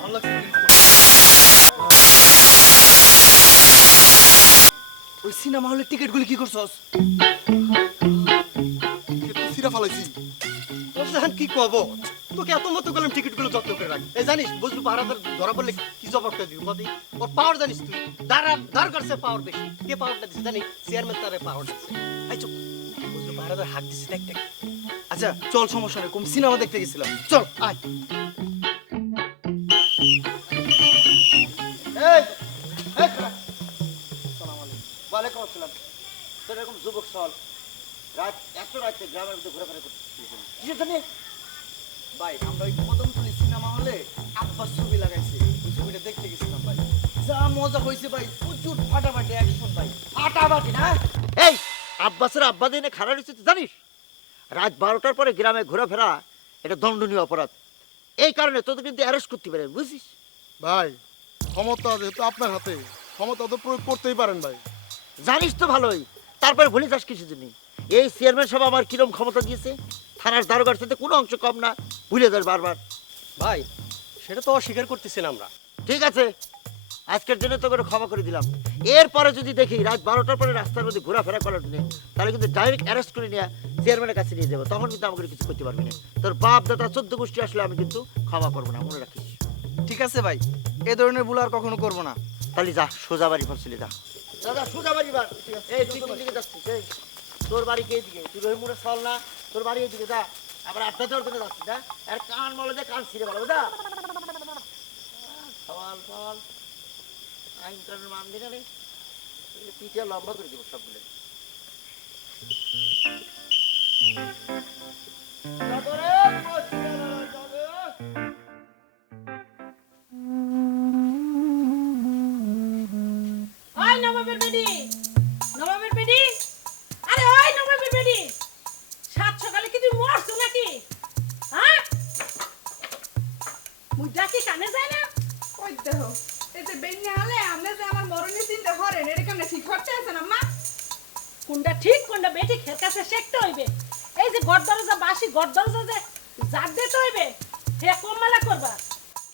ভালো লাগছে। ওই সিনেমা হলের টিকিটগুলি কি করছস? সিরা ফালাইছি। তোর জান কি কব? তোকে এত মতো গেলাম টিকিটগুলো যত্ন করে রাখ। এই জানিস বুঝলু পাহারাদার ধরা পড়লে কি জবাবটা দিবি বদি? ওর পাওয়ার জানিস তুই? দাঁড় করছে পাওয়ার বেশি। কে পাওয়ারটা দিছে জানিস? চেয়ারম্যান তারে পাওয়ার দিচ্ছে। এই চুপ। বুঝলু পাহারাদার হাত দিছে দেখ। আচ্ছা চল, সমস্যা নেই, কোন সিনেমা দেখতে গেছিলাম, চল আয়। এই এই খারাপ। আসসালামু আলাইকুম। ওয়ালাইকুম আসসালাম। তোর এরকম যুবক চল রাত এত রাতে গ্রামের মধ্যে ঘোরাফেরা করতেছিস কিসের জন্য? ভাই আমরা ওই কদমতলী সিনেমা হলে আব্বাস ছবি লাগাইছে, ওই ছবিটা দেখতে গেছিলাম ভাই। যা মজা হয়েছে ভাই, প্রচুর ফাটাফাটি অ্যাকশন ভাই, ফাটাফাটি না? এই আব্বাসের আব্বা দিনে খারাপ হয়েছে তুই জানিস? রাত 12টার পরে গ্রামে ঘোরাফেরা এটা দণ্ডনীয় অপরাধ। এই কারণে তোদের কিন্তু অ্যারেস্ট করতে পারে, বুঝছিস? ভাই ক্ষমতা যেহেতু আপনার হাতে, ক্ষমতা তো প্রয়োগ করতেই পারেন ভাই। জানিস তো ভালোই, তারপরে ভুলে যাস কিছু জন্য। এই চেয়ারম্যান সাহেব আমার কিরম ক্ষমতা দিয়েছে, থানার দারোগার সাথে কোনো অংশ কম না, ভুলে যাস বারবার। ভাই সেটা তো অস্বীকার করতেছি না আমরা। ঠিক আছে, আজকের জন্য তো করে ক্ষমা করে দিলাম। এরপরে যদি দেখি রাত 12টার পরে রাস্তার মধ্যে ঘোরাফেরা করার জন্য, তাহলে কিন্তু ডাইরেক্ট অ্যারেস্ট করে নিয়ে চেয়ারম্যানের কাছে নিয়ে যাবো। তখন কিন্তু আমাকে কিছু করতে পারবি না। তোর বাপ দাদা 14 গোষ্ঠী আসলে আমি কিন্তু ক্ষমা করবো না, মনে রাখিস। ঠিক আছে ভাই, এ ধরনের ভুল আর কখনো করবো না। তাহলে যা সোজা বাড়ি ফসলি যা। দাদা সোজা বাড়ি বার। এই তুই কোন দিকে যাচ্ছিস? এই তোর বাড়ি কে দিকে? তুই রহিমুরে চল না, তোর বাড়ি এইদিকে যা। আবার আড্ডা দেওয়ার জন্য যাচ্ছিস না? আর কান মলে দে, কান ছিঁড়ে বলো যা। সওয়াল সওয়াল আইন কানুন মান দিনা রে, পিঠে লম্বা করে দিব সবগুলো। ওই নবাবের বেডি, নবাবের বেডি, আরে ওই নবাবের বেডি, সাত সকালে কি তুই মরছো নাকি? হ্যাঁ মুই ডাকি কানে যায় না? ওই দেখো এতে বেন্যা হলে আমরা যে আমার মরণের চিন্তা করেন এটা কেমন ঠিক করতে আছে না মা? কোনটা ঠিক কোনটা বেটি খের কাছে শেখতে হইবে। এই যে গড় দরজা বাসি গড় দরজা যে জাত দিতে হইবে, হে কমালা করবা।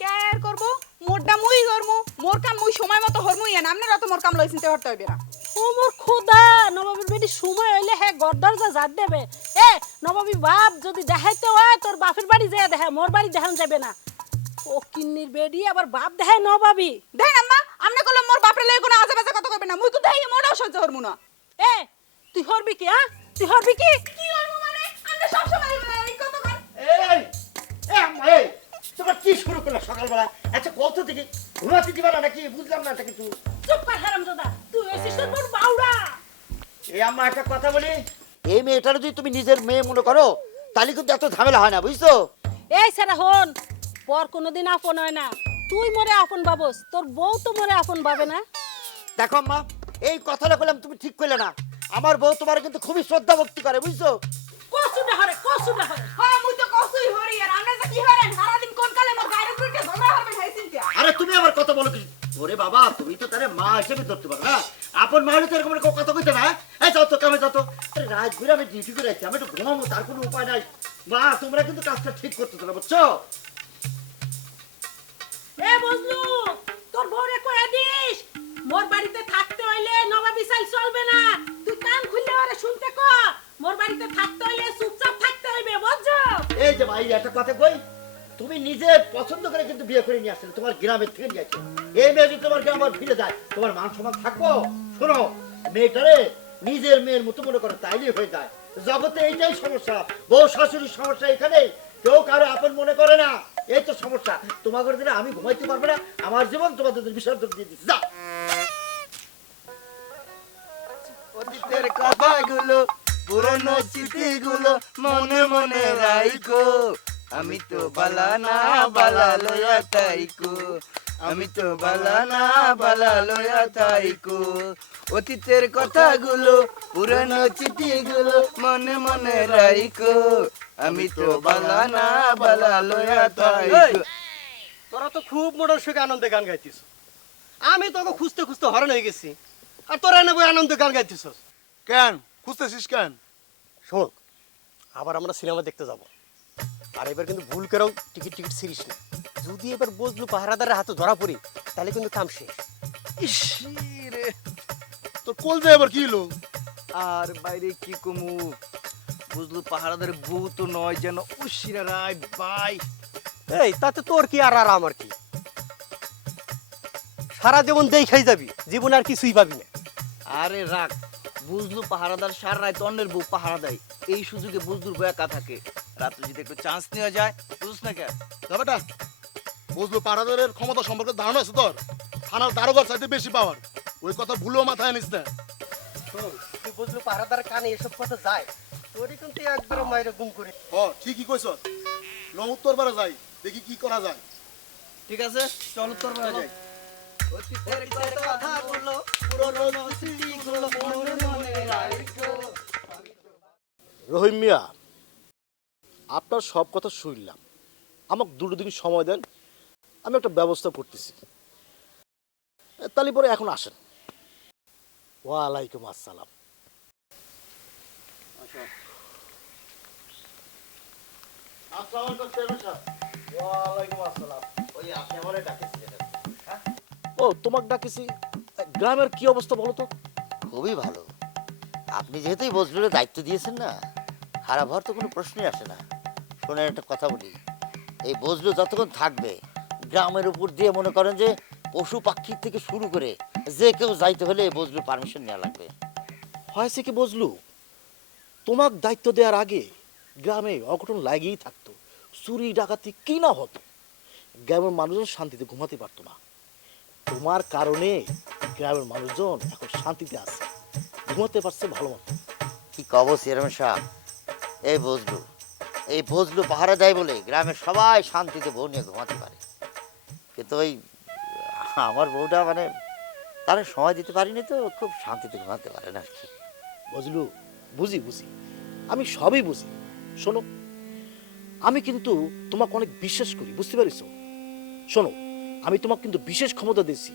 কেয়ার করব মোরটা মুই করমু, মোর কাম মুই সময় মতো হরমুই না, আপনারা তো মোর কাম লই চিন্তা করতে হইবে না। ও মোর খোদা, নবাবের বেটি সময় হইলে হে গড় দরজা জাত দেবে। এ নবাবী বাপ যদি দেখাইতে হয় তোর বাপের বাড়ি যায় দেখা, মোর বাড়ি দেখান যাবে না। ও কিন্নির বেডি আবার বাপ দেখায় নবাবী। দেখেন আম্মা আমনে কলম মোর বাপরে লই কোনো আজে বাজে কথা কইবে না, মুই তো দেই মোটাও সহ্য হরমু না। এ তুই হরবি কি? হ্যাঁ তুই হরবি কি? কি হরমু মানে আমরা সব সময় এই কথা কর। এই এই তোমার কি শুরু করলা সকালবেলা? আচ্ছা কত থেকে ঘুমাতে দিবা না নাকি? বুঝলাম না এটা কিছু। চুপ কর হারামজাদা, তুই এসিস তোর বড় বাউড়া। এই আম্মা একটা কথা বলি, এই মেয়েটার যদি তুমি নিজের মেয়ে মনে করো তাহলে কিন্তু এত ঝামেলা হয় না, বুঝছো? এই সারা হন, পর কোনোদিন আপন হয় না। তুই মরে আপন ভাবস, তোর বউ তো মরে আপন ভাবে না। দেখো আম্মা, এই কথাটা বললাম তুমি ঠিক করলে না। আমার বউ তোমার কিন্তু খুবই শ্রদ্ধা ভক্তি করে, বুঝছো? কসুটা হরে, কসুটা হরে। হ্যাঁ মুই তো কসুই হরি আর আমরা যে কি হরেন সারা দিন কোন কালে মোর গায়ের উপরে ঝগড়া হবে ভাই চিন্তা। আরে তুমি আমার কথা বলো কি? ওরে বাবা, তুমি তো তারে মা হিসেবে ধরতে পারো না। আপন মা হলে তো এরকম কথা কইতে না। এই যাও তো কামে যাও তো। আরে রাত ঘুরে আমি ডিউটি করে আছি, আমি একটু ঘুমাবো, তার কোনো উপায় নাই। মা তোমরা কিন্তু কাজটা ঠিক করতে না, বুঝছো? এ বজলু, তোর বউরে কয়ে দিস মোর বাড়িতে থাকতে হইলে নবাবী চাল চলবে না। তুই কান খুললে ওরে শুনতে ক। মোর বাড়িতে থাকতে হইলে চুপচাপ থাকতে হইবে, বুঝছো? এই যে ভাই একটা কথা কই, তুমি নিজে পছন্দ করে কিন্তু বিয়ে করে নিয়ে আসলে তোমার গ্রামের থেকে নিয়ে আসছো। এই মেয়ে যদি তোমার গ্রাম ফিরে যায় তোমার মান সম্মান থাকবো? শোনো, মেয়েটারে নিজের মেয়ের মতো মনে করে তাইলে হয়ে যায়। জগতে এইটাই সমস্যা, বউ শাশুড়ির সমস্যা এখানে। কেউ কারো আপন মনে করে না, এই তো সমস্যা। তোমাদের দিনে আমি ঘুমাইতে পারবো না, আমার জীবন তোমাদের বিসর্জন দিয়ে দিচ্ছি। যা অতীতের কথাগুলো পুরনো স্মৃতিগুলো মনে মনে রাইখো। আমি তো বালা না বালা লয়া তাইকো, আমি তো বালা না বালা লয়া তাইকো। অতীতের কথাগুলো পুরনো স্মৃতিগুলো মনে মনে রাইখো। আমি তো বালা না বালা লয়া তাইকো। তোরা তো খুব মোটর সুখে আনন্দে গান গাইতিস, আমি তোকে খুঁজতে খুঁজতে হরণ হয়ে গেছি, আর তোরা না বই আনন্দে গান গাইতিস। কেন খুঁজতেছিস কেন? শোন, আবার আমরা সিনেমা দেখতে যাব। আর এবার কিন্তু ভুল করেও টিকিট টিকিট ছিড়িস না। যদি এবার বজলু পাহারাদারের হাতে ধরা পড়ি তাহলে কিন্তু কাম শেষ। ইস রে, তোর কোল যে এবার কি হলো? আর বাইরে কি কমু, বুঝলু পাহারাদার বউ তো নয় যেন উশিরা রায় ভাই। এই তাতে তোর কি আর আর আমার কি? সারা জীবন দেখাই যাবি, জীবন আর কিছুই পাবি না। আরে রাখ, বুঝলু পাহারাদার সার রায় অন্যের বউ পাহারা দেয়, এই সুযোগে বুঝলুর বউ একা থাকে। রাত্রে যদি একটু চান্স নেওয়া যায়, বুঝছ না কেন? ব্যাপারটা বুঝলো, পাড়াদারের ক্ষমতা সম্পর্কে ধারণা আছে তোর? থানার দারোগার চাইতে বেশি পাওয়ার, ওই কথা ভুলেও মাথায় আনিস না। শোন, তুই বজলু পাহারাদারের কানে এসব কথা যায়, তোরই কিন্তু একবার মায়ের গুম করে। ঠিকই কইছ, ল উত্তর পারে যাই, দেখি কি করা যায়। ঠিক আছে, চল তোর যাই। অতীতের কথাগুলো, পুরনো স্মৃতিগুলো মনে মনে রাখো। রহিম মিয়া, আপনার সব কথা শুনলাম, আমাকে 2 দিন সময় দেন, আমি একটা ব্যবস্থা করতেছি। তাহলে পরে এখন আসেন। ওয়ালাইকুম আসসালাম। ওয়ালাইকুম আসসালাম। ওই আপনি আমারে ডাকেছিলেন? ও, তোমাকে ডাকিছি। গ্রামের কি অবস্থা বলো তো? খুবই ভালো। আপনি যেহেতু এই বজলুরের দায়িত্ব দিয়েছেন না, খারাপ হওয়ার তো কোনো প্রশ্নই আসে না। শোনেন, একটা কথা বলি, এই বজলু যতক্ষণ থাকবে, গ্রামের উপর দিয়ে মনে করেন যে পশু পাখির থেকে শুরু করে যে কেউ যাইতে হলে এই বজলু পারমিশন নেওয়া লাগবে। হয়েছে কি বজলু, তোমাক দায়িত্ব দেওয়ার আগে গ্রামে অঘটন লাগিয়েই থাকতো, চুরি ডাকাতি কি না হতো, গ্রামের মানুষজন শান্তিতে ঘুমাতে পারতো না। তোমার কারণে গ্রামের মানুষজন এখন শান্তিতে আছে, ঘুমাতে পারছে ভালো মতো। কি কব চেয়ারম্যান সাহেব, এই বজলু পাহারা দেয় বলে গ্রামের সবাই শান্তিতে বউ নিয়ে ঘুমাতে পারে। কিন্তু ওই আমার বউটা মানে তারা সময় দিতে পারিনি, তো খুব শান্তিতে ঘুমাতে পারে না আর কি। বুঝলু, বুঝি বুঝি, আমি সবই বুঝি। শোনো, আমি কিন্তু তোমাকে অনেক বিশ্বাস করি, বুঝতে পারিস? শোনো, আমি তোমাকে কিন্তু বিশেষ ক্ষমতা দিয়েছি।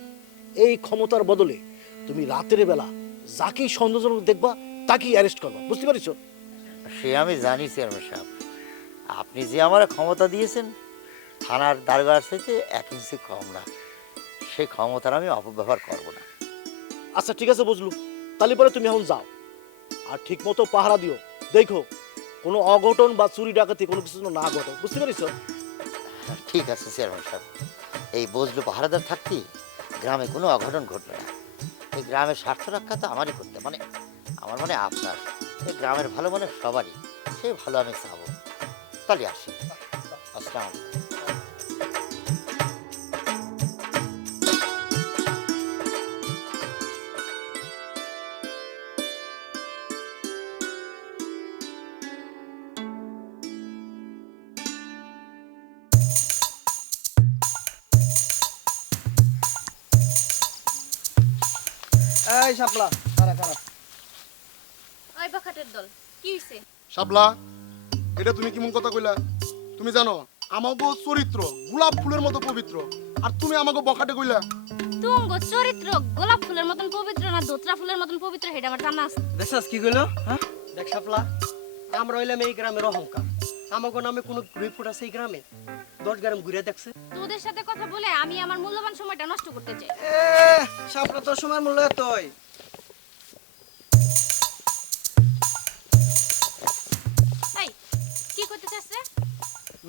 এই ক্ষমতার বদলে তুমি রাতের বেলা যাকেই সন্দেহজনক দেখবা তাকেই অ্যারেস্ট করবা, বুঝতে পারিস? সে আমি জানি চেয়ারম্যান সাহেব, আপনি যে আমার ক্ষমতা দিয়েছেন থানার দারোগার সাথে 1 ইঞ্চি কম না, সেই ক্ষমতার আমি অপব্যবহার করব না। আচ্ছা ঠিক আছে বুঝলু, তাহলে পরে তুমি এখন যাও, আর ঠিক মতো পাহারা দিও, দেখো কোনো অঘটন বা চুরি ডাকাতি কোনো কিছু যেন না ঘটে, বুঝতে পারিস? ঠিক আছে চেয়ারম্যান সাহেব, এই বজলু পাহারাদার থাকতে গ্রামে কোনো অঘটন ঘটবে না। এই গ্রামের স্বার্থ রক্ষা তো আমারই করতে, মানে আমার মানে আপনার, এই গ্রামের ভালো মানে সবারই, সেই ভালো আমি চাবো। তাহলে আসি, আসসালামু আলাইকুম। এই শাপলা, খারা খারা। ওই বখাটের দল কি হইছে? শাপলা, এটা তুমি কেমন কথা কইলা? তুমি জানো আমাগো চরিত্র গোলাপ ফুলের মতো পবিত্র, আর তুমি আমাকে বখাটে কইলা? তুঙ্গ চরিত্র গোলাপ ফুলের মতন পবিত্র না দোতরা ফুলের মতন পবিত্র সেটা আমার জানা আছে। দেখছাস কি কইলো? হ্যাঁ, দেখ শাপলা, আমরা হইলাম এই গ্রামের অহংকার, আমাকে নামে কোনো রিপোর্ট আছে এই গ্রামে? 10 গ্রাম ঘুরে দেখছে? তোদের সাথে কথা বলে আমি আমার মূল্যবান সময়টা নষ্ট করতে চাই। এ শাপলা, তোর সময় মূল্য এতই? এই কি করতে চাস রে?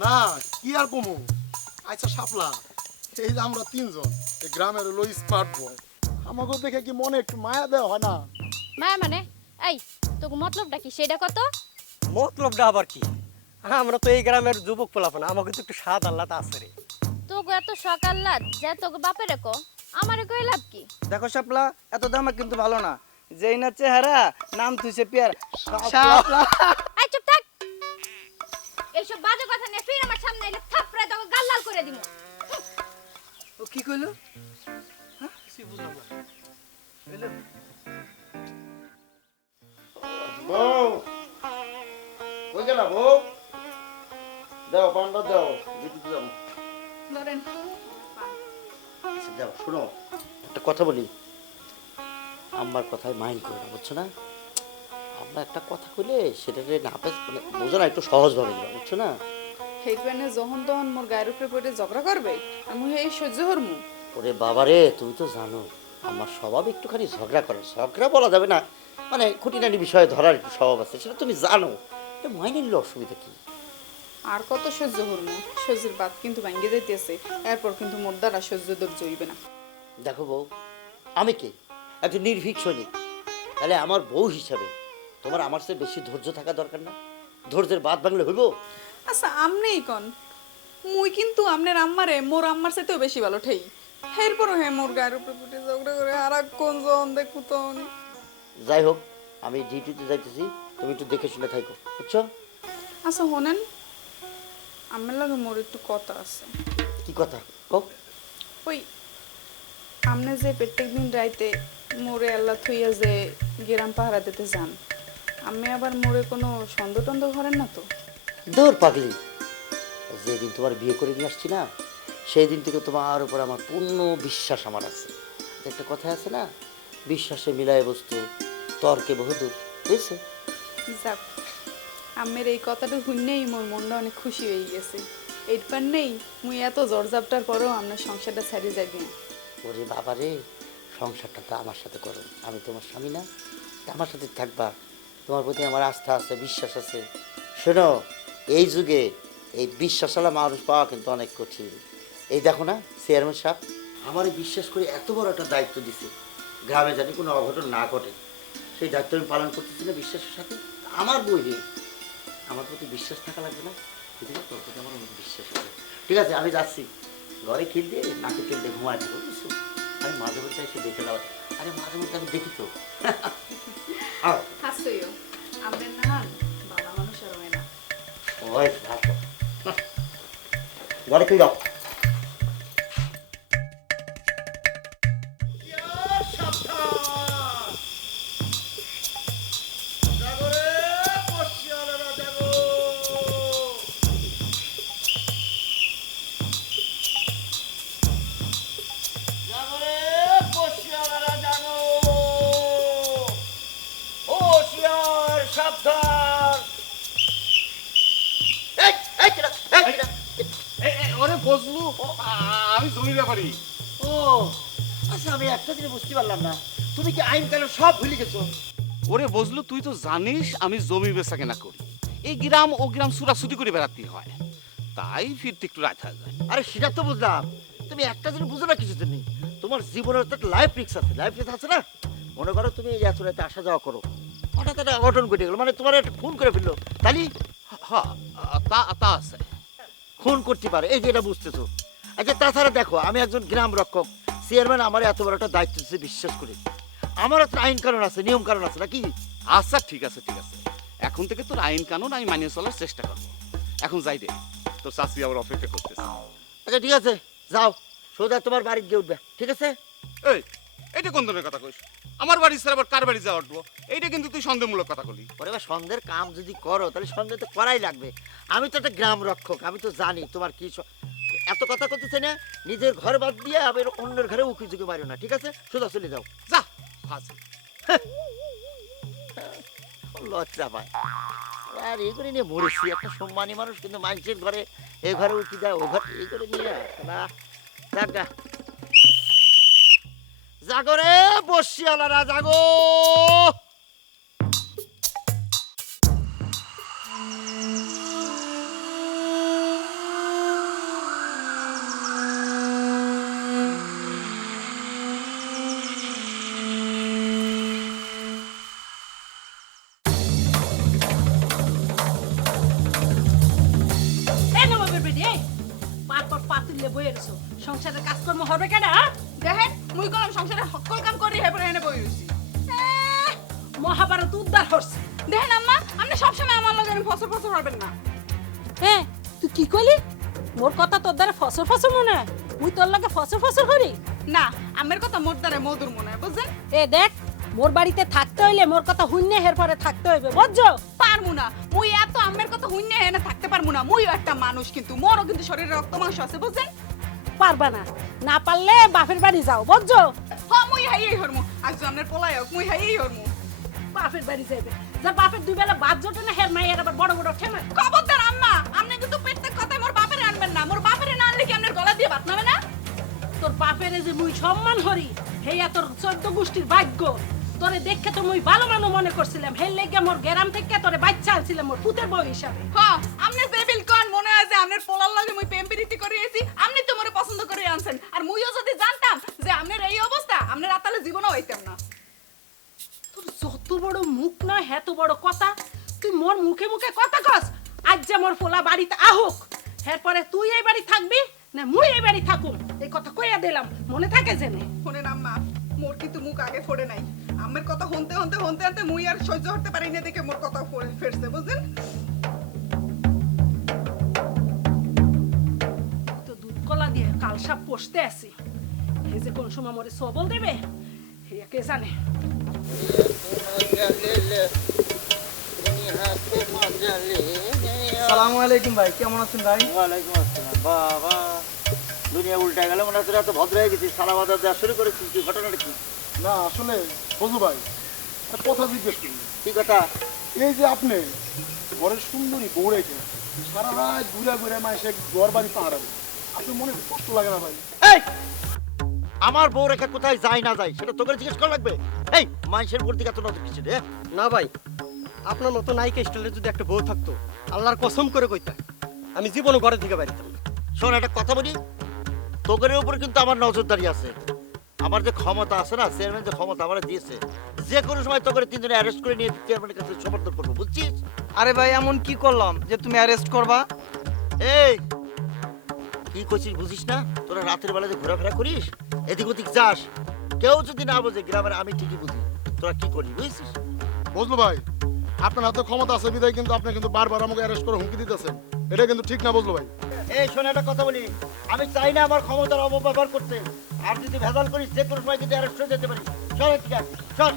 না, কি আর কমু। আচ্ছা শাপলা, এই যে আমরা 3 জন এই গ্রামের হলো স্মার্ট বয়, আমাকে দেখে কি মনে একটু মায়া দেওয়া হয় না? মায়া মানে? এই তোকে মতলবটা কি সেটা কত? মতলবটা আবার কি? আমরা তো এই গ্রামের যুবক পোলাপান, আমাকে তো একটু স্বাদ আল্লাহ আছে রে। তোকে এত সকাল লাত যে তোকে বাপে রেখো, আমারে কই লাভ কি? দেখো শাপলা, এত দামা কিন্তু ভালো না, যেই না চেহারা নাম তুইছে পিয়ার শাপলা। এই চুপ থাক, এইসব বাজে কথা নিয়ে ফির আমার সামনে এলে থাপড়ে তোকে গাল লাল করে দিমু। ও কি কইলো? হ্যাঁ, কিছু বুঝলাম না। কইলো বউ, কই গেলা বউ? দাও পান্ডা দাও, দিতে যাও। ধরেন। আচ্ছা, দাও। শোনো, একটা কথা বলি, আমার কথায় মাইন্ড করো না, বুঝছো না? আমরা একটা কথা কইলে সেটাকে না পেস মানে বোঝো না, একটু সহজভাবে দিবা, বুঝছো না? সেই কারণে যখন তখন মোর গায়ের উপরে পড়ে ঝগড়া করবে আর মুই এই সহ্য হরমু। ওরে বাবারে, তুমি তো জানো আমার স্বভাব একটুখানি ঝগড়া করে, ঝগড়া বলা যাবে না, মানে খুঁটিনাটি বিষয়ে ধরার একটু স্বভাব আছে, সেটা তুমি জানো। এটা মাইনে নিলে অসুবিধা কি? আর কত সহ্য হরমু, সহ্যের বাদ কিন্তু ভাঙ্গে যাইতেছে, এরপর কিন্তু মোর দ্বারা সহ্য ধৈর্য হইবে না। দেখো বউ, আমি কে? একজন নির্ভীক সৈনিক। তাহলে আমার বউ হিসাবে তোমার আমার চেয়ে বেশি ধৈর্য থাকা দরকার না? ধৈর্যের বাদ ভাঙলে হইব? আচ্ছা আমনেই কন, মুই কিন্তু আমনের আম্মারে মোর আম্মার চাইতেও বেশি ভালো ঠেই, এরপরও হ্যাঁ মোর গায়ের উপরে পুটে ঝগড়া করে আর কোন জন দেখু তো। যাই হোক, আমি ডিউটিতে যাইতেছি, তুমি একটু দেখে শুনে থাকো, বুঝছো? আচ্ছা শোনেন, আমার লগে মোর একটু কথা আছে। কি কথা কও? ওই আমনে যে প্রত্যেক দিন রাইতে মোরে আল্লাহ থইয়া যে গেরাম পাহারা দিতে যান, আমি আবার মোরে কোনো সন্দেহ টন্দ করেন না তো? দৌড় পাগলি, যেদিন তোমার বিয়ে করে নিয়ে আসছি না, সেই দিন থেকে তোমার উপর আমার পূর্ণ বিশ্বাস আমার আছে। একটা কথা আছে না, বিশ্বাসে মিলায় বস্তু তর্কে বহুদূর, বুঝছে? যাক, আমের এই কথাটা শুনেই মোর মনটা অনেক খুশি হয়ে গেছে। এইবার নেই মুই এত জোরজাপটার পরেও আপনার সংসারটা ছাড়িয়ে যাবি না। ওরে বাবা রে, সংসারটা তো আমার সাথে করো, আমি তোমার স্বামী না? আমার সাথে থাকবা, তোমার প্রতি আমার আস্থা আছে, বিশ্বাস আছে। শোনো, এই যুগে এই বিশ্বাসওয়ালা মানুষ পাওয়া কিন্তু অনেক কঠিন। এই দেখো না, চেয়ারম্যান সাহেব আমার বিশ্বাস করে এত বড় একটা দায়িত্ব দিছে, গ্রামে জানি কোনো অঘটন না ঘটে, সেই দায়িত্ব আমি পালন করতেছি না বিশ্বাসের সাথে। আমার বই, আমার প্রতি বিশ্বাস থাকা লাগবে না? কিন্তু তোর প্রতি আমার অনেক বিশ্বাস আছে। ঠিক আছে, আমি যাচ্ছি, ঘরে খিল দিয়ে নাকে তেল দিয়ে ঘুমায় থাকবো, বুঝছো? আমি মাঝে মধ্যে এসে দেখে দাও। আরে মাঝে মধ্যে আমি দেখি তো। হাসতেও আপনার নাহান বাবা মানুষ আর হয় না। ওই ভালো, ঘরে খিল দাও। ওরে বজলু, আমি জমি ব্যাপারী। ও আচ্ছা, আমি একটা জিনিস বুঝতে পারলাম না, তুমি কি আইন কানুন সব ভুলে গেছো? ওরে বজলু, তুই তো জানিস আমি জমি বেচা কেনা করি, এই গ্রাম ও গ্রাম ছুটাছুটি করে বেড়াতে হয়, তাই ফিরতে একটু রাত হয়ে যায়। আরে সেটা তো বুঝলাম, তুমি একটা জিনিস বুঝো না কিছু নেই, তোমার জীবনের তো একটা লাইফ রিস্ক আছে, লাইফ রিস্ক আছে না? মনে করো তুমি এই এত রাতে আসা যাওয়া করো, হঠাৎ একটা অঘটন ঘটে গেলো, মানে তোমার একটা খুন করে ফেললো, তাহলে হ্যাঁ, তা তা আছে। খুন করতে পারে, এই যে এটা বুঝতেছো। আচ্ছা তাছাড়া দেখো, আমি একজন গ্রাম রক্ষক, চেয়ারম্যান আমার এত বড় একটা দায়িত্ব দিচ্ছে, বিশ্বাস করে আমার একটা আইন কানুন আছে, নিয়ম কানুন আছে নাকি? আচ্ছা ঠিক আছে ঠিক আছে, এখন থেকে তোর আইন কানুন আমি মানিয়ে চলার চেষ্টা করবো। এখন যাই রে, তোর চাষি আবার অপেক্ষা করতেছে। আচ্ছা ঠিক আছে, যাও, সোজা তোমার বাড়ি গিয়ে উঠবে, ঠিক আছে? এই, এটা কোন ধরনের কথা কইস? আমার বাড়ি ছাড়া আবার কার বাড়ি যাওয়া উঠবো? এইটা কিন্তু তুই সন্দেহমূলক কথা বলি। ওরে বা, সন্ধ্যের কাম যদি করো তাহলে সন্দেহ তো করাই লাগবে। আমি তো একটা গ্রাম রক্ষক, আমি তো জানি তোমার কি এত কথা করতেছে না, নিজের ঘর বাদ দিয়ে আবার অন্যের ঘরে উকি ঝুঁকি মারিও না, ঠিক আছে? সোজা চলে যাও। যা ফাঁসি। লজ্জা পায় আর এই করে নিয়ে মরেছি, একটা সম্মানী মানুষ, কিন্তু মানুষের ঘরে এ ঘরে উঠি দেয়, ও ঘরে এই করে নিয়ে জাগা জাগো রে বসিয়ালারা, জাগো। এই নবাবের বেটি, এই পার পাতুলে বইয়ে গেছো, সংসারের কাজকর্ম হবে কেডা? দেখেন মুই কোন সংসারে সকল কাম করি হেপরে এনে বই রইছি। মহাভারত উদ্ধার হচ্ছে। দেখেন আম্মা, আপনি সবসময় আমার লগে ফসর ফসর হবেন না। হ্যাঁ, তুই কি কইলি? মোর কথা তোর দ্বারা ফসর ফসর মনে হয়? মুই তোর লগে ফসর ফসর করি না, আমের কথা মোর দ্বারা মধুর মনে হয়, বুঝছেন? এ দেখ, মোর বাড়িতে থাকতে হইলে মোর কথা হুইনে হের পরে থাকতে হইবে, বুঝছো? পারমু না, মুই এত আমের কথা হুইনে এনে থাকতে পারমু না। মুইও একটা মানুষ, কিন্তু মোরও কিন্তু শরীরে রক্ত মাংস আছে, বুঝছেন? পারবা না, না পারলে বাপের বাড়ি যাও, বুঝছো? হ্যাঁ মুই হাইয়েই হরমু, আজ আপনার পোলাই হোক, মুই হাইয়েই হরমু। বাপের বাড়ি যাইবে, যা বাপের দুই বেলা ভাত জোটে না, হের মাইয়ের আবার বড় বড় ঠেমা। খবরদার আম্মা, আপনি কিন্তু প্রত্যেক কথা তোর বাপেরে যে মুই সম্মান হরি হেয়া তোর 14 গোষ্ঠীর ভাগ্য। তোরে দেখে তো মুই ভালো মানুষ মনে করছিলাম, হেল লেগে মোর গ্রাম থেকে তোরে বাচ্চা আনছিলাম মোর পুতের বউ হিসাবে। হ্যাঁ আমনে বেবিল কোন মনে হয় যে আমনের পোলার লাগে মুই প্রেম প্রীতি করে এসি, আমনি তো মোরে পছন্দ করে আনছেন। আর মুইও যদি জানতাম যে আমনের এই অবস্থা, আমনের আতালে জীবনও হইতাম না। তোর যত বড় মুখ নয় এত বড় কথা, তুই মোর মুখে মুখে কথা কস। আজ যে মোর পোলা বাড়িতে আহুক, এরপরে তুই এই বাড়ি থাকবি না মুই এই বাড়ি থাকুম, এই কথা কইয়া দিলাম, মনে থাকে জেনে। শুনেন আম্মা, মোর কিন্তু মুখ আগে ফোড়ে নাই। আম্মের কথা হনতে মুই আর সহ্য করতে পারি না দেখে মোর কথা ফেরছে, বুঝলেন? তো দুধ কলা দিয়ে কাল সাপ পোষতে আসি, এই যে কোন সময় মরে সবল দেবে হেয়া কে জানে। সালামু আলাইকুম ভাই, কেমন আছেন ভাই? ওয়ালাইকুম আসসালাম। বাবা, দুনিয়া উল্টা গেল, মনে হচ্ছে এত ভদ্র হয়ে গেছিস, সালা বাজার দেওয়া শুরু করেছিস, কি ঘটনাটা কি? না আসলে ফজলু ভাই একটা কথা জিজ্ঞেস করি। কি কথা? এই যে আপনি ঘরের সুন্দরী বউ রেখে সারা রাত ঘুরে ঘুরে মাসে ঘর বাড়ি পাহারাবে, আপনি মনে কষ্ট লাগে না ভাই? এই, আমার বউ রেখা কোথায় যায় না যায় সেটা তোকে জিজ্ঞেস করা লাগবে? এই মানুষের উপর দিকে এত নজর কিছু রে? না ভাই, আপনার মতো নায়িকা স্টাইলের যদি একটা বউ থাকতো, আল্লাহর কসম করে কইতাম আমি জীবনে ঘরে থেকে বাইরেতাম না। শোন, একটা কথা বলি, তোকের উপর কিন্তু আমার নজরদারি আছে। আমার যে ক্ষমতা আছে না, চেয়ারম্যান যে ক্ষমতা আমার দিয়েছে, যে কোনো সময় তোকে তিনজনে অ্যারেস্ট করে নিয়ে চেয়ারম্যানের কাছে সমর্থন করবো, বুঝছিস? আরে ভাই এমন কি করলাম যে তুমি অ্যারেস্ট করবা? এই কি করছিস বুঝিস না? তোরা রাতের বেলা যে ঘোরাফেরা করিস, এদিক ওদিক যাস, কেউ যদি না বোঝে গ্রামের, আমি ঠিকই বুঝি তোরা কি করিস, বুঝছিস? ফজলু ভাই, আপনার হাতে ক্ষমতা আছে বিদায় কিন্তু আপনি কিন্তু বারবার আমাকে অ্যারেস্ট করে হুমকি দিতেছেন, এটা কিন্তু ঠিক না ফজলু ভাই। এই শোন, একটা কথা বলি, আমি চাই না আমার ক্ষমতার অপব্যবহার করতে। আর যদি ভেজাল করিস, যে কোনো সময় কিন্তু অ্যারেস্ট হয়ে যেতে পারি। চল ঠিক আছে, চল।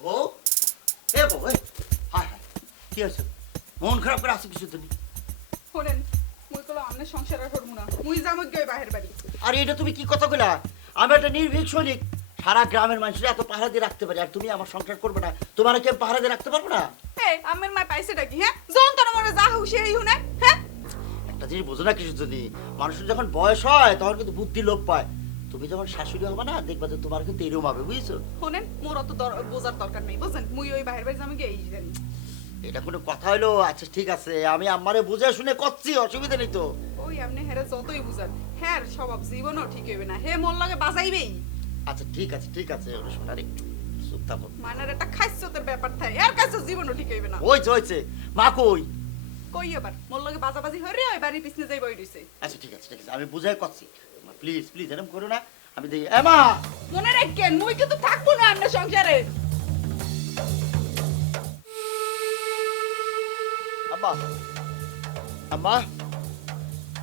বউ, এ বউ, এই, হায় হায়, কি হয়েছে? মন খারাপ করে আসছে কিছু তুমি? শুনেন, মুই কলো আমনে সংসার আর করবো না, মুই যামত গই বাহির বাড়ি। আর এটা তুমি কি কথা কইলা? আমি একটা নির্ভীক সৈনিক, সারা গ্রামের মানুষরা এত পাহারা দিয়ে রাখতে পারে, আর তুমি আমার সংসার করবে না? তোমার কি আমি পাহারা দিয়ে রাখতে পারবো না? এই আমের মা পাইছেটা কি? হ্যাঁ, যখন তোর মনে যা হুশি এই হুনে, হ্যাঁ? একটা জিনিস বোঝো না কিছু যদি, মানুষের যখন বয়স হয় তখন কিন্তু বুদ্ধি লোপ পায়। তুমি যখন শাশুড়ি হবে না, দেখবা যে তোমার কিন্তু এরকম হবে, বুঝছো? শুনেন, মোর অত বোঝার দরকার নেই, বুঝছেন? মুই ওই বাহির বাড়ি যামে গিয়ে এই জানি। এটা কোনো কথা হলো? আচ্ছা ঠিক আছে, আমি আমারে বুঝে শুনে করছি, অসুবিধা নেই তো। ওই আপনি হেরে যতই বুঝান, হ্যাঁ স্বভাব জীবনও ঠিক হইবে না, হে মোর লাগে বাজাইবেই। আচ্ছা ঠিক আছে, ঠিক আছে, ওটা শোনার একটু চুপ থাকো। মানার একটা খাইছতের ব্যাপার থাকে, এর কাছে জীবনও ঠিক হইবে না। হয়েছে, মা কই? কই এবার মোর লাগে বাজাবাজি হইরে ওই বাড়ির পিছনে যাই বই রইছে। আচ্ছা ঠিক আছে, ঠিক আছে, আমি বুঝাই করছি। প্লিজ প্লিজ এরকম করো না। আমি দেখি মা, মনে রাখেন মুই কিন্তু থাকবো না আপনার সংসারে। আম্মা, আম্মা,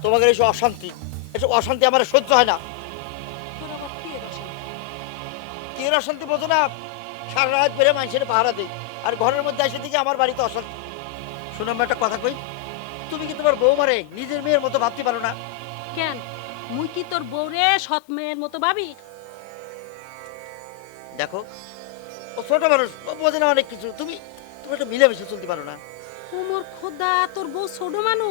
তোমাদের এইসব অশান্তি, এসব অশান্তি আমার সহ্য হয় না। তোর আবার কি এর অশান্তি? কি এর অশান্তি বোঝো না? সারা রাত বেড়ে মানুষের পাহারা দেয়, আর ঘরের মধ্যে এসে দিকে আমার বাড়িতে অশান্তি। শোনো, আমি একটা কথা কই, তুমি কি তোমার বউ মারে নিজের মেয়ের মতো ভাবতে পারো না? কেন মুই কি তোর বউরে সৎ মেয়ের মতো ভাবি? দেখো, ও ছোট মানুষ, ও বোঝে না অনেক কিছু। তুমি তুমি একটা মিলেমিশে চলতে পারো না? ও মোর খোদা, তোর বউ ছোট মানু,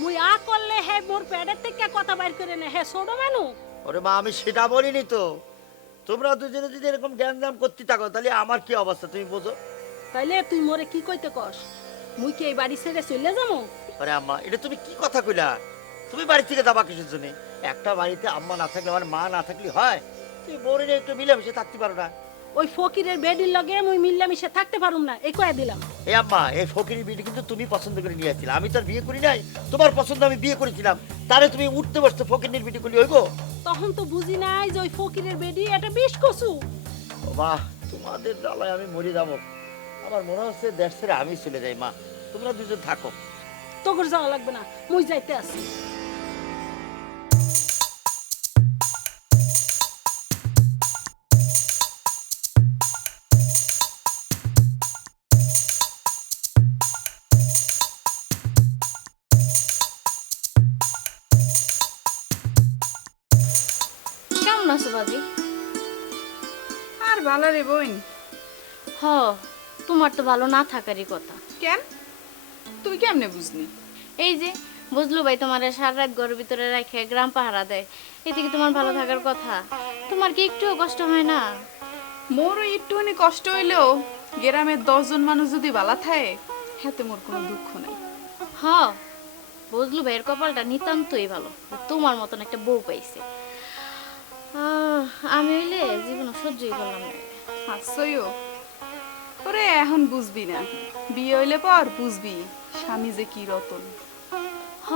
মুই আ করলে হে মোর পেটের থেকে কথা বাইর করে নে, হে ছোট মানু। ওরে মা, আমি সেটা বলিনি তো। তোমরা দুজনে যদি এরকম জ্ঞান করতে থাকো, তাহলে আমার কি অবস্থা তুমি বোঝো? তাইলে তুই মোরে কি কইতে কস? মুই কি এই বাড়ি ছেড়ে চলে যাবো? আরে আম্মা, এটা তুমি কি কথা কইলা? তুমি বাড়ি থেকে যাবা কিসের জন্য? একটা বাড়িতে আম্মা না থাকলে, আমার মা না থাকলে হয়? তুমি বউরে নিয়ে একটু মিলেমিশে থাকতে পারো না? ওই ফকিরের বেডির লগে মুই মিল্লামিশে থাকতে পারুম না, এই কয়ে দিলাম। এই আম্মা, এই ফকিরের বিয়ে কিন্তু তুমি পছন্দ করে নিয়ে আসছিলে, আমি তার বিয়ে করি নাই। তোমার পছন্দ আমি বিয়ে করেছিলাম, তারে তুমি উঠতে বসতে ফকিরের বিয়ে করলে হইব? তখন তো বুঝি নাই যে ওই ফকিরের বেডি এটা বিষ কচু। ও মা, তোমাদের জ্বালায় আমি মরে যাবো। আমার মনে হচ্ছে দেশ ছেড়ে আমি চলে যাই। মা, তোমরা দুজন থাকো। তোর যাওয়া লাগবে না, মুই যাইতে আছি। কেমন আছো বাজি? আর ভালো রে বোন। হ তোমার তো ভালো না থাকারই কথা। কেন তুই কেমনে বুঝলি? এই যে বুঝলু ভাই তোমার সারা রাত ঘরের ভিতরে রেখে গ্রাম পাহারা দেয়, এতে কি তোমার ভালো থাকার কথা? তোমার কি একটুও কষ্ট হয় না? মোরও একটুখানি কষ্ট হইলেও গ্রামের 10 জন মানুষ যদি বালা থাকে হাতে মোর কোনো দুঃখ নাই। হ, বুঝলু ভাইয়ের কপালটা নিতান্তই ভালো, তোমার মতন একটা বউ পাইছে। আমি হইলে জীবনে সহ্যই করলাম না। হাসছইও ওরে, এখন বুঝবি না, বিয়ে হইলে পর বুঝবি স্বামী যে কি রতন। হ,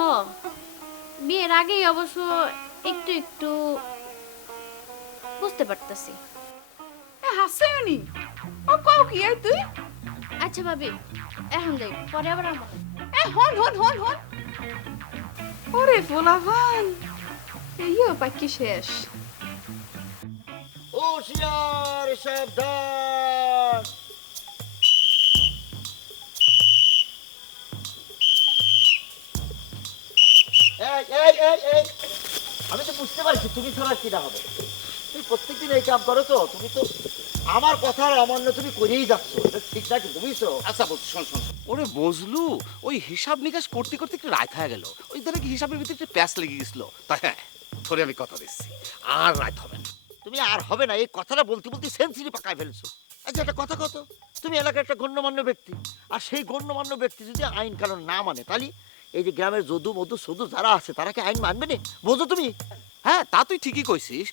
বিয়ের আগেই অবশ্য একটু একটু বুঝতে পারতেছি। হাসছইও নি, ও কও কি এই তুই? আচ্ছা ভাবি, এখন যাই, পরে আবার আমার। হন হন হন হন, ওরে পোলাভান, এইও পাকি শেষ। হুঁশিয়ার, সাবধান। এই, আমি তো বুঝতে পারছি তুমি ছাড়া কিনা হবে। তুমি প্রত্যেকদিন এই কাম করো তো, তুমি তো আমার কথার অমান্য তুমি করেই যাচ্ছ, এটা ঠিক না কিন্তু, বুঝছো? আচ্ছা বলছি, শোন শোন শোন। ওরে বজলু, ওই হিসাব নিকাশ করতে করতে একটু রাত হয়ে গেল, ওই ধরে কি হিসাবের ভিতরে একটু প্যাঁচ লেগে গেছিল। তাই হ্যাঁ, তোরে আমি কথা দিচ্ছি, আর রাত হবে না। তুমি আর হবে না, এই কথাটা বলতে বলতে সেঞ্চুরি পাকায় ফেলছো। আচ্ছা একটা কথা কত, তুমি এলাকার একটা গণ্যমান্য ব্যক্তি, আর সেই গণ্যমান্য ব্যক্তি যদি আইন কানুন না মানে, তাহলে এই যে গ্রামের যদু মধু সদু যারা আছে তারা কি আইন মানবে না? বোঝো তুমি? হ্যাঁ, তা তুই ঠিকই কইছিস,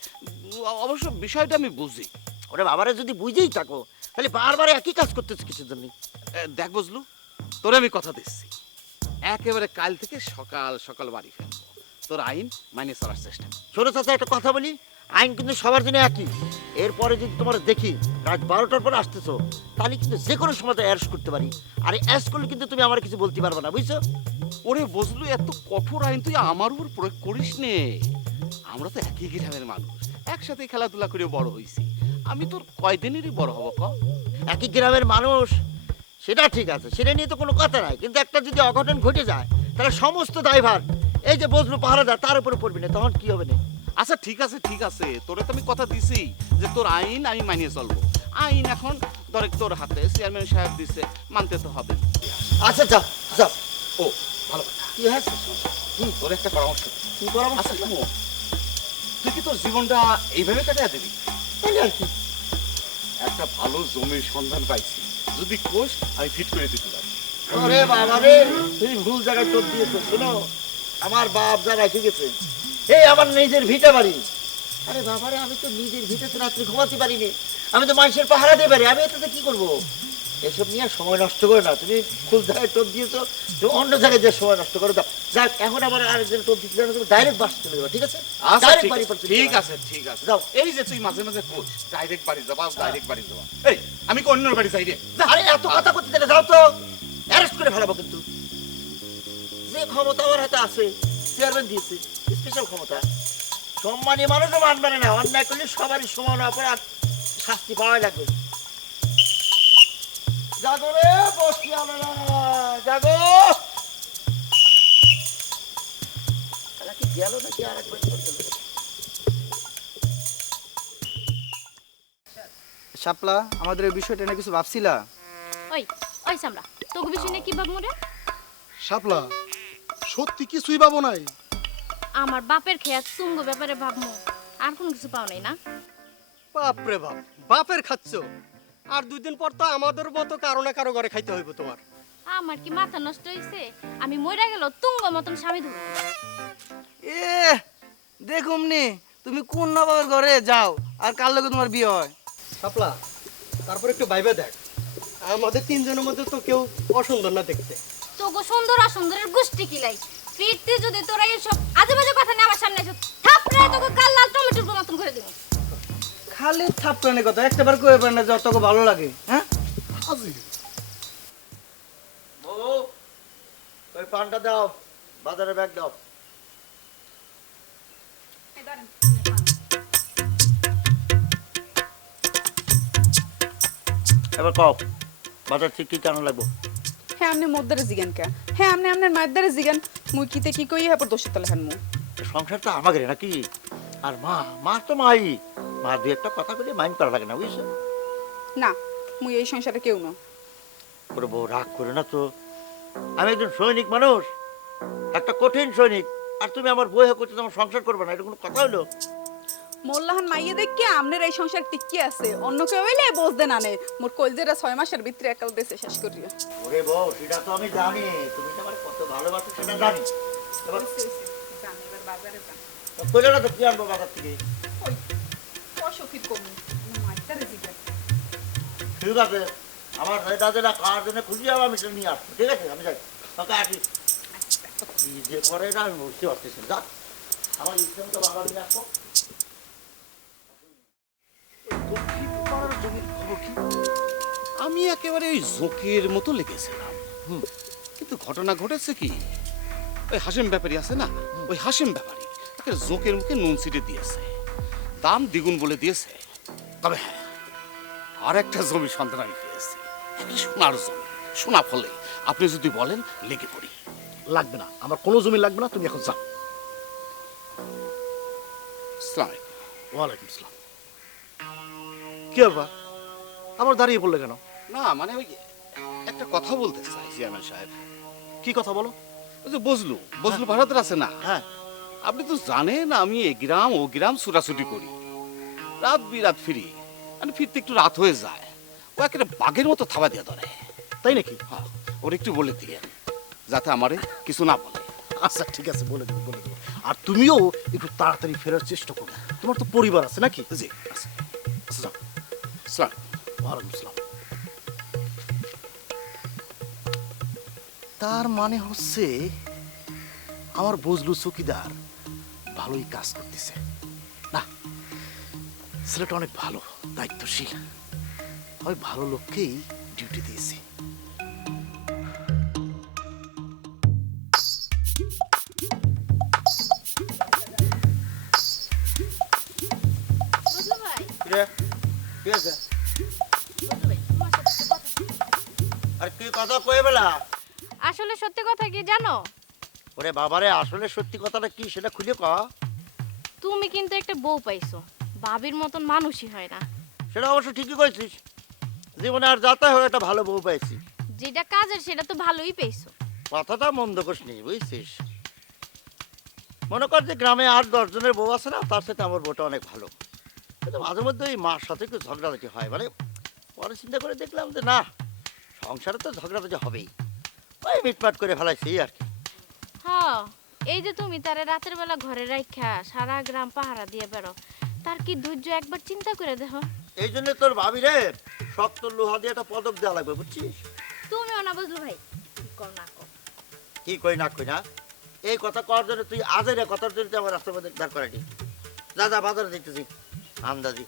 অবশ্য বিষয়টা আমি বুঝি। ওরে বাবারে, যদি বুঝেই থাকো তাহলে বারবার একই কাজ করতেছো কিসের জন্য? দেখ বুঝলু, তোরে আমি কথা দিচ্ছি, একেবারে কাল থেকে সকাল সকাল বাড়ি ফেলবো, তোর আইন মানে চলার চেষ্টা। শোনো চাচা, একটা কথা বলি, আইন কিন্তু সবার জন্য একই। এরপরে যদি তোমার দেখি রাত 12টার পর আসতেছো, তাহলে কিন্তু যে কোনো সময় অ্যারেস্ট করতে পারি, আর অ্যারেস্ট করলে কিন্তু তুমি আমার কিছু বলতে পারবে না, বুঝছো? ওরে বজলু, এত কঠোর আইন তুই আমার উপর প্রয়োগ করিস নে। আমরা তো একই গ্রামের মানুষ, একসাথে খেলাধুলা করে বড় হইছি, আমি তোর কয়দিনেরই বড় হব ক? একই গ্রামের মানুষ, সেটা ঠিক আছে, সেটা নিয়ে তো কোনো কথা নাই, কিন্তু একটা যদি অঘটন ঘটে যায় তাহলে সমস্ত দায়ভার এই যে বজলু পাহারাদার তার উপরে পড়বি না, তখন কি হবে না? আচ্ছা ঠিক আছে ঠিক আছে, তোরে তো আমি কথা দিছি যে তোর আইন আমি মানিয়ে চলবো। আইন এখন ধরে তোর হাতে, চেয়ারম্যান সাহেব দিছে, মানতে তো হবে। আচ্ছা যাও যাও। ও ভালো কথা। কি হয়েছে? তোর একটা পরামর্শ। কি পরামর্শ? আচ্ছা শোনো, তুই কি তোর জীবনটা এইভাবে কাটিয়ে দিবি? তাহলে আর কি? একটা ভালো জমির সন্ধান পাইছি, যদি কোষ আমি ফিট করে দিতে পারি। ওরে বাবারে, তুমি ভুল জায়গায় টোপ দিয়েছো। শোনো, আমার বাপ যা রেখে গেছে, এই আমার নিজের ভিটা বাড়ি। আরে বাবারে, আমি তো নিজের ভিটাতে রাত্রে ঘুমাতে পারিনি, আমি তো মানুষের পাহারা দিয়ে পারি, আমি এটাতে কি করবো? এসব নিয়ে সময় নষ্ট করে না, তুমি ভুল জায়গায় টোপ দিয়েছো, তুমি অন্য জায়গায় যে সময় নষ্ট করে দাও। যাক, এখন আবার আরেকজন টোপ দিতে জানো, তুমি ডাইরেক্ট বাস চলে যাবো, ঠিক আছে? আচ্ছা Direct ঠিক বাড়ি আছে, পর চলে ঠিক যাবো। আছে ঠিক আছে। যাও। এই যে তুই মাঝে মাঝে কোষ ডাইরেক্ট বাড়ি যাবা, ডাইরেক্ট বাড়ি যাবা, এই আমি কি অন্যের বাড়ি যাই রে? আরে এত কথা করতে দিলে যাও তো, অ্যারেস্ট করে ফেলাবো কিন্তু। যে ক্ষমতা আমার হাতে আছে, চেয়ারম্যান দিয়েছে, স্পেশাল ক্ষমতা। সম্মানী মানুষও মানবে না, অন্যায় করলে সবারই সমান অপরাধ, শাস্তি পাওয়াই লাগবে। জাগো রে বসিয়ালেরা, জাগো। তাহলে কি গেল নাকি আর একবার করতে হবে? শাপলা, আমাদের এই বিষয়টা নিয়ে কিছু ভাবছিলা? ওই ওই সামরা, তোকে বিষয় নিয়ে কি ভাবমু রে? শাপলা, সত্যি কিছুই পাবো নাই? আমার বাপের খেয়াল তুঙ্গ ব্যাপারে ভাবমু, আর কোনো কিছু পাও নাই না? বাপরে বাপ, বাপের খাচ্ছ, আর 2 দিন পর তো আমাদের মতো কারো না কারো ঘরে খাইতে হইব তোমার। আমার কি মাথা নষ্ট হইছে? আমি মইরা গেল তুঙ্গ মতন স্বামী ধরব। এ দেখুম নি তুমি কোন নবাবের ঘরে যাও আর কার লগে তোমার বিয়ে হয়। শাপলা, তারপর একটু ভাইবা দেখ, আমাদের 3 জনের মধ্যে তো কেউ অসুন্দর না দেখতে। তোগো সুন্দর অসুন্দরের গোষ্ঠী কিলাই, ফিরতে যদি তোরা এইসব আজে বাজে কথা নিয়ে আমার সামনে এসে থাপড়ে তোকে কাল লাল টমেটোর মতন করে দিব। খালি থাপড়ানি কথা, একটাবার কয়ে পারে না যত ভালো লাগে। হ্যাঁ হাজি, বউ, ওই পানটা দাও, বাজারে ব্যাগ দাও। এবার কও, বাজার ঠিক কি কেন লাগবো? হ্যাঁ আমনে মোদ্দারে জিগান কে? হ্যাঁ আমনে আমনের মায়ের দ্বারে জিগান, মুই কিতে কি কই হ্যাঁ পর দোষে তলে হান মু। সংসার তো আমাকে নাকি? আর মা, মা তো মাই, মা 2 একটা কথা বলে মাইন্ড করা লাগে না, বুঝছো? না মুই এই সংসারে কেউ না। ওরে বউ রাগ করে না তো, আমি একজন সৈনিক মানুষ, একটা কঠিন সৈনিক, আর তুমি আমার বই হয়ে করছো তোমার সংসার করবে না, এটা কোনো কথা হলো? মোল্লাহান মাইয়ে দেখি আমনের এই সংসার টিকি আছে, অন্য কেউ হইলে বোঝ দেন আনে। মোর কলজেরা 6 মাসের ভিতরে একাল দেশে শেষ করিয়া। ওরে বউ সেটা তো আমি জানি, তুমি তো আমার কত ভালোবাসো সেটা জানি। এবার এবার বাজারে যান। কইলে না তো কি আনবো বাজার থেকে? ওই অসুখীর কমি মাইটারে জিজ্ঞাসা। ঠিক আছে, আমার এটা যেটা খাওয়ার জন্য খুঁজি যাবো আমি সেটা নিয়ে আসবো, ঠিক আছে? আমি যাই, তোকে আসি। কি যে করে এটা আমি বুঝতে পারতেছি না। যাক, আমার ইচ্ছা মতো বাবা নিয়ে আসবো। আমি একেবারে ওই জোকের মতো লেগেছিলাম, কিন্তু ঘটনা ঘটেছে কি, ওই হাসিম ব্যাপারী আছে না, ওই হাসিম ব্যাপারী একে জোকের মুখে নুন ছিটে দিয়েছে, দাম দ্বিগুণ বলে দিয়েছে। তবে হ্যাঁ, আর একটা জমির সন্ধান আমি পেয়েছি, একটা সোনার জমি, সোনা ফলে। আপনি যদি বলেন লেগে পড়ি। লাগবে না, আমার কোনো জমি লাগবে না, তুমি এখন যাও। আসসালামু আলাইকুম। ওয়ালাইকুম আসসালাম। কি ব্যাপার, আমার দাঁড়িয়ে পড়লে কেন? না মানে ওই একটা কথা বলতে চাই চেয়ারম্যান সাহেব। কি কথা বলো? ওই যে বজলু ভাড়াদার আছে না, হ্যাঁ, আপনি তো জানেন আমি এ গ্রাম ও গ্রাম ছুটাছুটি করি, রাত বিরাত ফিরি, মানে ফিরতে একটু রাত হয়ে যায়, ও একটা বাঘের মতো থাবা দিয়ে ধরে। তাই নাকি? হ্যাঁ, ওর একটু বলে দিয়ে যাতে আমারে কিছু না বলে। আচ্ছা ঠিক আছে, বলে দেবো বলে দেবো। আর তুমিও একটু তাড়াতাড়ি ফেরার চেষ্টা করো, তোমার তো পরিবার আছে নাকি? জি আচ্ছা আচ্ছা, যাও। আসসালাম। ওয়ালাইকুম আসসালাম। তার মানে হচ্ছে আমার বজলু চৌকিদার ভালোই কাজ করতেছে না, ছেলেটা অনেক ভালো, দায়িত্বশীল, আমি ভালো লোককেই ডিউটি দিয়েছি। বুঝলো ভাই? কিরে? কি আছে? বুঝলো ভাই, তোমার সাথে একটা কথা ছিল। আর কি কথা কয়ে বেলা? আসলে সত্যি কথা কি জানো, ওরে বাবারে, আসলে সত্যি কথাটা কি সেটা খুলে ক। তুমি কিন্তু একটা বউ পাইছো, ভাবির মতন মানুষই হয় না। সেটা অবশ্য ঠিকই কইছিস, জীবনে আর যাতে হয় একটা ভালো বউ পাইছি। যেটা কাজের সেটা তো ভালোই পেয়েছো। কথাটা মন্দ করিসনি, বুঝছিস? মনে কর যে গ্রামে 8-10 জনের বউ আছে না, তার সাথে আমার বউটা অনেক ভালো, কিন্তু মাঝে মধ্যে ওই মার সাথে একটু ঝগড়াঝাটি হয়। মানে পরে চিন্তা করে দেখলাম যে না, সংসারে তো ঝগড়াঝাটি হবেই, ওই মিটমাট করে ফেলাইছি আর কি। হ্যাঁ, এই যে তুমি তারে রাতের বেলা ঘরে রাখা সারা গ্রাম পাহারা দিয়ে বেরো, তার কি ধৈর্য একবার চিন্তা করে দেখো। এই জন্য তোর ভাবি রে শক্ত লোহা দিয়ে একটা পদক দেওয়া লাগবে, বুঝছিস? তুমিও না বুঝলো ভাই, কি কর না কর। কি কই না কই না, এই কথা করার জন্য তুই আজের এই কথার জন্য তুই আমার রাস্তার মধ্যে দাঁড় করাইনি। যা যা বাজারে দেখতেছি আন্দাজি।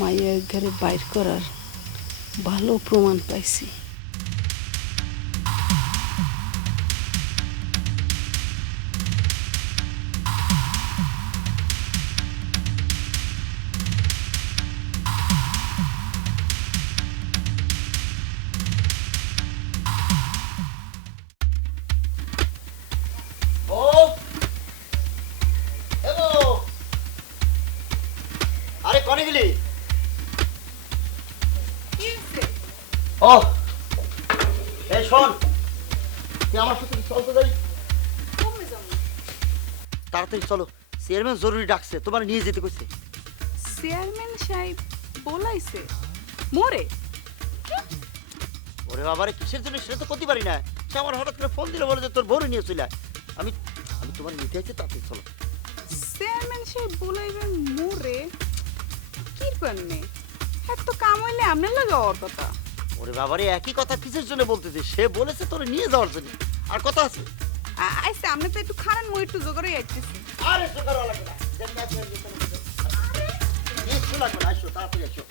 মাইয়া ঘরে বাইর করার ভালো প্রমাণ পাইছি। আরে কনে গেলি? ও এই শোন, তুই আমার সাথে চলতে যাই, তাড়াতাড়ি চলো, চেয়ারম্যান জরুরি ডাকছে, তোমার নিয়ে যেতে কইছে। চেয়ারম্যান সাহেব বলাইছে মোরে? ওরে বাবারে, কিসের জন্য সেটা তো করতে পারি না। সে আমার হঠাৎ করে ফোন দিল, বলে যে তোর বউরে নিয়ে চলে আয়। আমি আমি তোমার নিতে আছি, তাড়াতাড়ি চলো। চেয়ারম্যান সাহেব বলাইবেন মোরে? কি করনে এত কাম হইলে আপনার লাগে ওর কথা। ওরে বাবারে, একই কথা কিসের জন্য বলতেছে? সে বলেছে তোরে নিয়ে যাওয়ার জন্য, আর কথা আছে। আইসে আপনি তো একটু খারান, মই একটু জোগাড়ই আইতেছি। আরে সুগার লাগবে না, কিছু লাগবে না, আসো তাড়াতাড়ি আসো।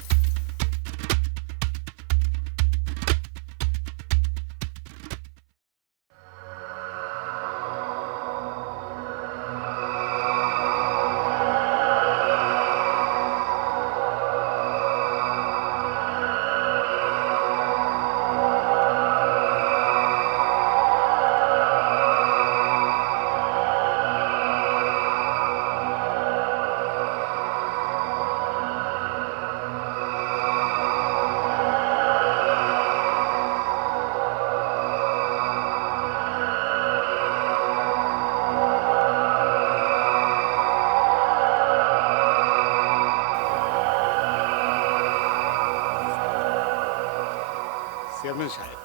চেয়ারম্যান সাহেব,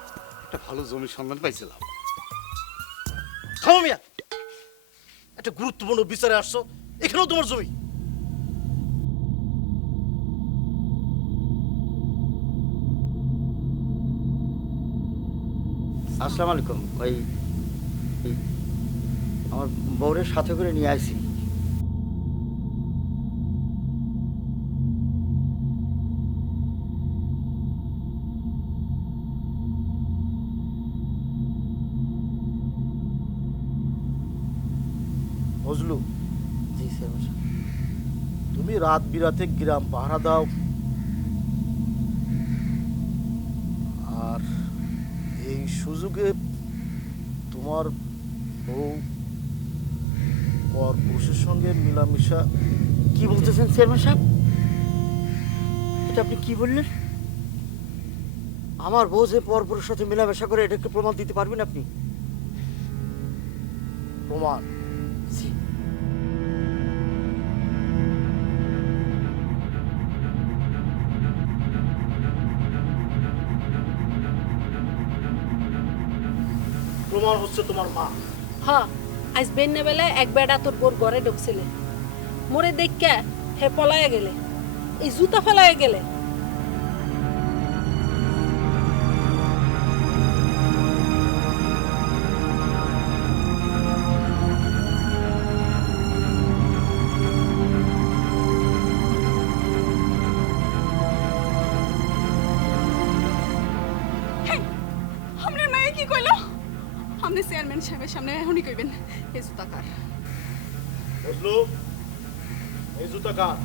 একটা ভালো জমির সন্ধান পাইছিলাম। থামো মিয়া, একটা গুরুত্বপূর্ণ বিচারে আসছো, এখানেও তোমার জমি। আসসালামু আলাইকুম। ওই আমার বউরের সাথে করে নিয়ে আসি। বুঝলু, জি স্যার। তুমি রাত বিরাতে গ্রাম পাহারা দাও, আর এই সুযোগে তোমার বউ পর পুরুষের সঙ্গে মিলামিশা। কি বলতেছেন চেয়ারম্যান সাহেব? এটা আপনি কি বললেন? আমার বউ যে পরপুরের সাথে মেলামেশা করে, এটাকে প্রমাণ দিতে পারবেন আপনি? প্রমাণ? জি। প্রমাণ হচ্ছে তোমার মা। হ্যাঁ, আজ বেন্নে বেলায় এক বেড়া তোর বোর ঘরে ঢুকছিলে, মোরে দেখকে হে পলায় গেলে, এই জুতা ফেলায় গেলে। আপনার মায়ে কি কইলো? আপনি চেয়ারম্যান সাহেবের সামনে এখনই কইবেন এই জুতা কার। বুঝলু, এই জুতা কার?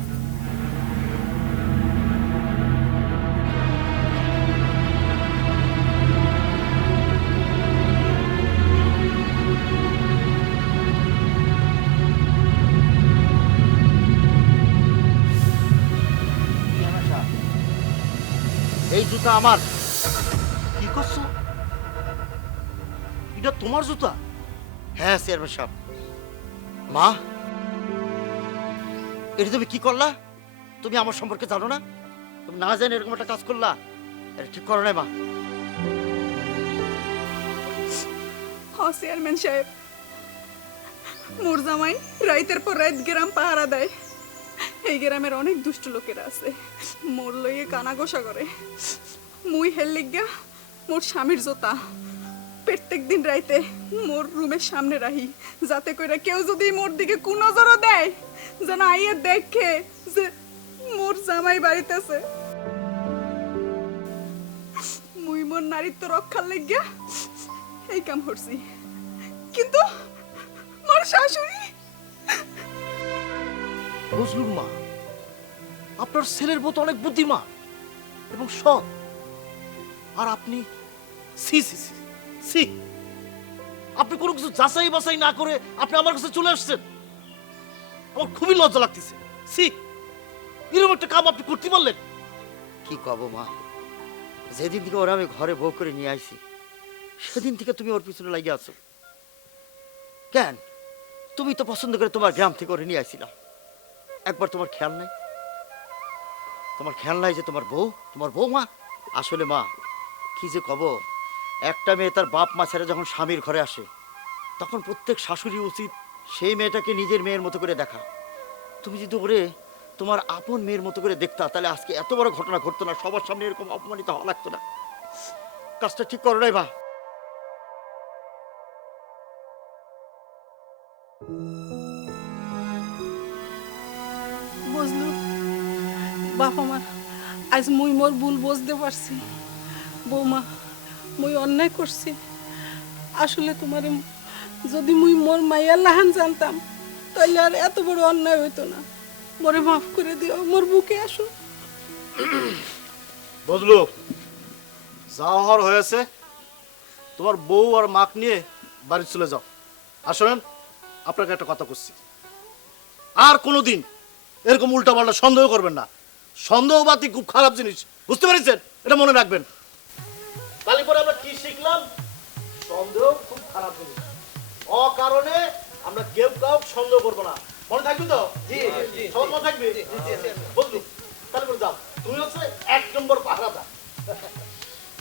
এই জুতা আমার। কি করছো? এটা তোমার জুতা? হ্যাঁ চেয়ারম্যান সাহেব। মা, এটা তুমি কি করলা? তুমি আমার সম্পর্কে জানো না? তুমি না জানি এরকম একটা কাজ করলা, এটা ঠিক করো নাই মা। হ্যাঁ চেয়ারম্যান সাহেব, মোর জামাই রাইতের পর রাত গ্রাম পাহারা দেয়। এই গ্রামের অনেক দুষ্ট লোকেরা আছে, মোর লইয়ে কানা গোসা করে। মুই হেল লিগা মোর স্বামীর জোতা প্রত্যেক দিন রাইতে মোর রুমের সামনে রাহি, যাতে করে কেউ যদি মোর দিকে কুনজরও দেয়, যেন আইয়ে দেখে যে মোর জামাই বাড়িতেছে। মুই মোর নারীত্ব রক্ষার লাগিয়া এই কাম করছি, কিন্তু মোর শাশুড়ি। বুঝলুম মা, আপনার ছেলের বউ তো অনেক বুদ্ধিমান এবং সৎ, আর আপনি সি সি সি সি, আপনি কোনো কিছু যাচাই বাছাই না করে আপনি আমার কাছে চলে আসছেন। আমার খুবই লজ্জা লাগতেছে। সি, এরকম একটা কাম আপনি করতে পারলেন? কি কব মা, যেদিন থেকে ওরা আমি ঘরে বউ করে নিয়ে আইছি, সেদিন থেকে তুমি ওর পিছনে লাগিয়ে আছো কেন? তুমি তো পছন্দ করে তোমার গ্রাম থেকে ওরে নিয়ে আইছিলাম, একবার তোমার খেয়াল নাই? তোমার খেয়াল নাই যে তোমার বউ মা? আসলে মা, কি যে কব, একটা মেয়ে তার বাপ মা ছেড়ে যখন স্বামীর ঘরে আসে, তখন প্রত্যেক শাশুড়ি উচিত সেই মেয়েটাকে নিজের মেয়ের মতো করে দেখা। তুমি যদি ওরে তোমার আপন মেয়ের মতো করে দেখতা, তাহলে আজকে এত বড় ঘটনা ঘটতো না, সবার সামনে এরকম অপমানিত হওয়া লাগতো না। কাজটা ঠিক করো নাই মা। বুঝলু বাপ আমার, আজ মুই মোর ভুল বুঝতে পারছি। বৌমা, মুই অন্যায় করছি। আসলে তোমার যদি মুই মোর মাইয়ার লাহান জানতাম, তাহলে আর এত বড় অন্যায় হইতো না। মোরে মাফ করে দিও, মোর বুকে আসো। বুঝলু, যা হওয়ার হয়েছে, তোমার বউ আর মাক নিয়ে বাড়ি চলে যাও। আর শোনেন, আপনাকে একটা কথা করছি, আর কোনোদিন এরকম উল্টাপাল্টা সন্দেহ করবেন না। সন্দেহবাদী খুব খারাপ জিনিস, বুঝতে পেরেছেন? এটা মনে রাখবেন। তাহলে পরে আমরা কি শিখলাম? সন্দেহ খুব খারাপ জিনিস, অকারণে আমরা কেউ কাউকে সন্দেহ করবো না। মনে থাকবে তো? সবার মনে থাকবে? বুঝলু, তাহলে পরে যাও, তুমি হচ্ছে 1 নম্বর পাহারাদার।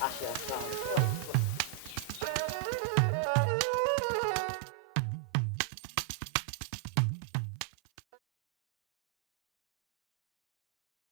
আসি আসসালামু আলাইকুম।